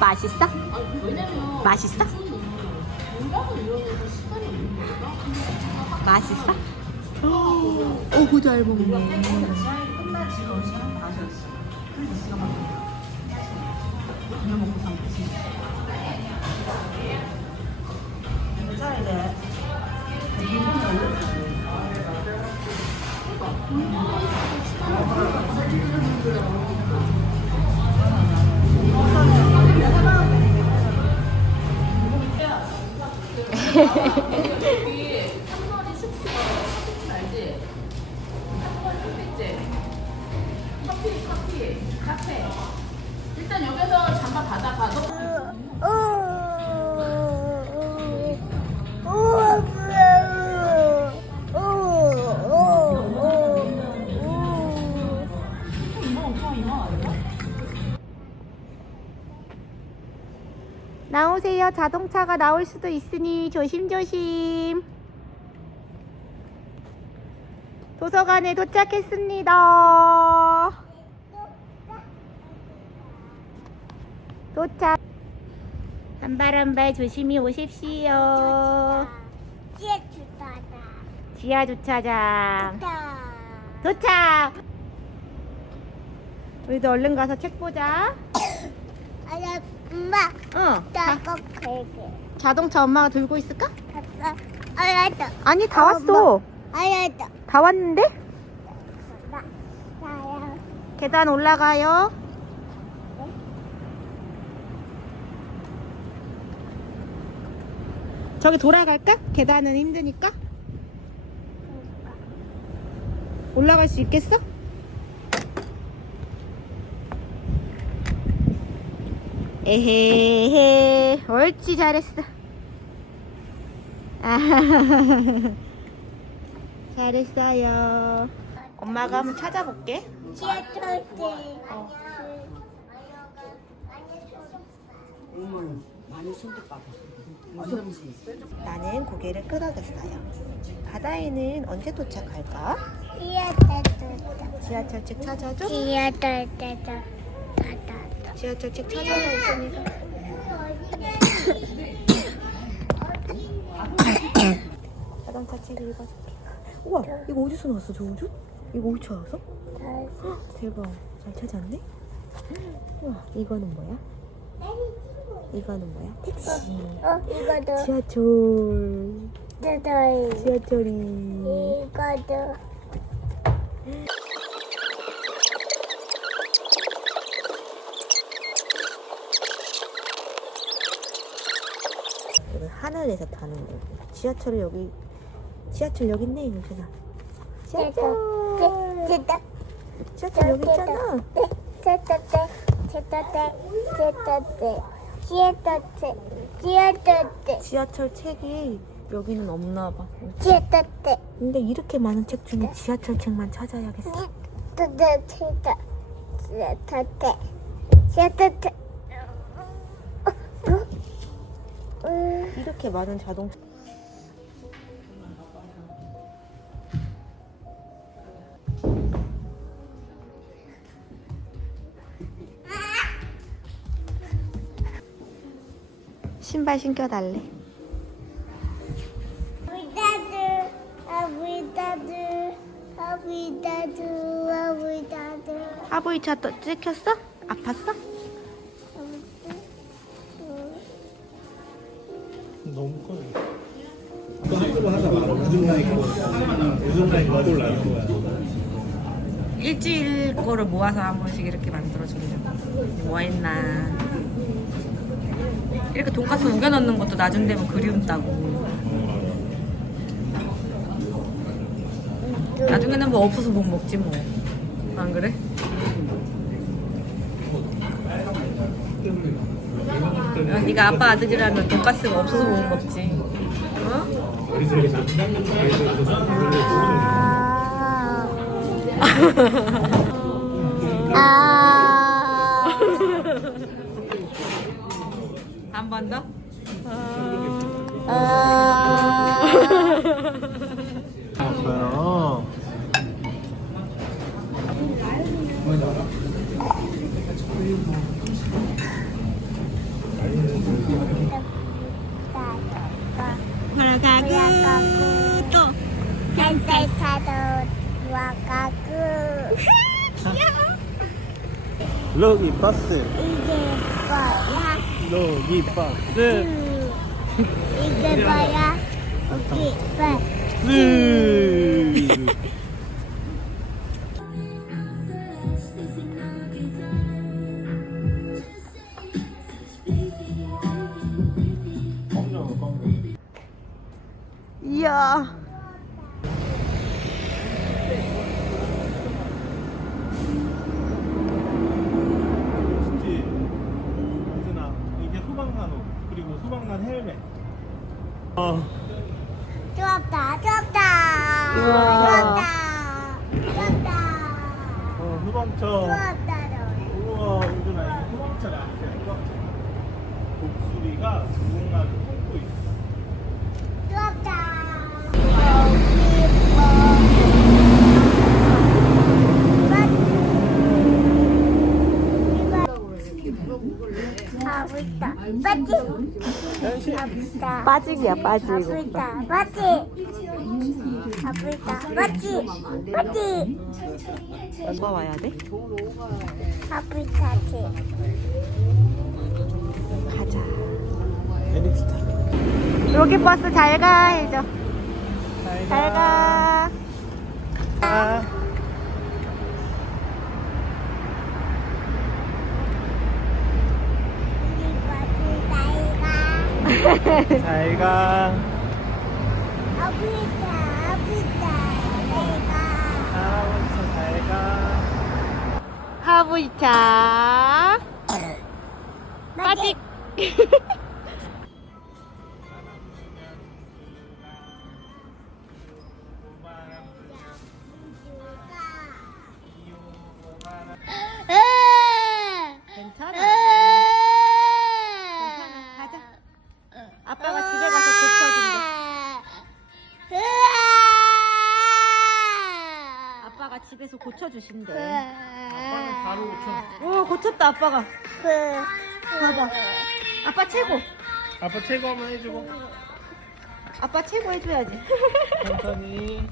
맛있어? 맛있어? 맛있어? 오구 잘 먹네. 카페 일단 여기서 잠깐 받아가 너 나오세요. 자동차가 나올 수도 있으니 조심조심. 도서관에 도착했습니다. 도착. 한발 한 발 조심히 오십시오. 지하 주차장. 다. 도착. 우리도 얼른 가서 책 보자. 아야, 엄마. 어. 자, 나거 갈게. 자동차 엄마가 들고 있을까? 아빠. 알았다. 아니 다 어, 왔어. 알았다. 다 왔는데? 나야. 계단 올라가요. 저기 돌아갈까? 계단은 힘드니까. 올라갈 수 있겠어? 에헤헤, 옳지 잘했어. 아하하하. 잘했어요. 엄마가 한번 찾아볼게. 지하철 때. 나는 고개를 끄덕였어요. 바다에는 언제 도착할까? 지하철 때. 지하철 책 찾아줘? 지하철 책 찾아줘, 옥순이가. 자동차 책 읽어줄게. 우와, 이거 어디서 나왔어, 저 우주? 이거 어디서 나왔어? 헉, 대박. 잘 찾았네? 우와, 이거는 뭐야? 이거는 뭐야? 택시. 어, 이거도. 지하철. 뜯어이. 지하철이. 이거도. 이거 하늘에서 타는 거. 지하철이 여기 지하철 여기 있네, 유준아. 지하철. 지하철 여기 있잖아. 뜯다. 뜯다. 뜯다. 지하철 때. 지하철 때. 지하철 책이 여기는 없나 봐. 지하철 때. 근데 이렇게 많은 책 중에 지하철 책만 찾아야겠어. 뜯다. 뜯다. 지하철 때. 지하철 때. 음. 이렇게 많은 자동차. 신발 신겨달래. 아비다드, 아비다드, 아비다드, 아비다드. 하부이차 또 찍혔어? 아팠어? 너무 커요. 한꺼번에 하다 말아. 요즘 나이 거. 요즘 나이 거 올라는 거야. 일주일 거를 모아서 한 번씩 이렇게 만들어 주려고. 뭐 했나. 이렇게 돈가스 우겨 넣는 것도 나중 되면 그리운다고. 나중에는 뭐 없어서 못 먹지 뭐. 안 그래? 야, 네가 아빠 아들이라면 돈가스가 없어서 못 먹지. 이렇게 잘 아. 아. 가구 또 햇살 타도 와가구 로기 버스. 로기 버스. 이게 뭐야? 여기 봐. 스. 이야. 신지, 현진아, 이게 소방관 옷 그리고 소방관 헬멧. 어, 좋았다, 좋았다. 우와. 좋았다. 좋았다. 어 소방차. 좋았다, 너. 우와, 현진아, 이게 소방차 같아. 소방차. 목소리가 무궁하게 꽂고 있어. 좋았다. 하고 있다. 빠지. 있다. 빠지기야, 있다. 빠지. 하고 있다. 빠지. 빠지. 누가 와야 돼? 있다. 가자. 여기 버스 잘 가, 해줘. 잘 가. 아. 우리 빠지 나이가. 잘 가. 하고 있다. 내가. 할아버지 잘 가. 하부이차. 빠지. 집에서 고쳐주신대. 아빠는 바로 고쳐. 오, 고쳤다, 아빠가. 봐봐. 아빠 최고. 아빠 최고 한번 해주고. 아빠 최고 해줘야지. 천천히.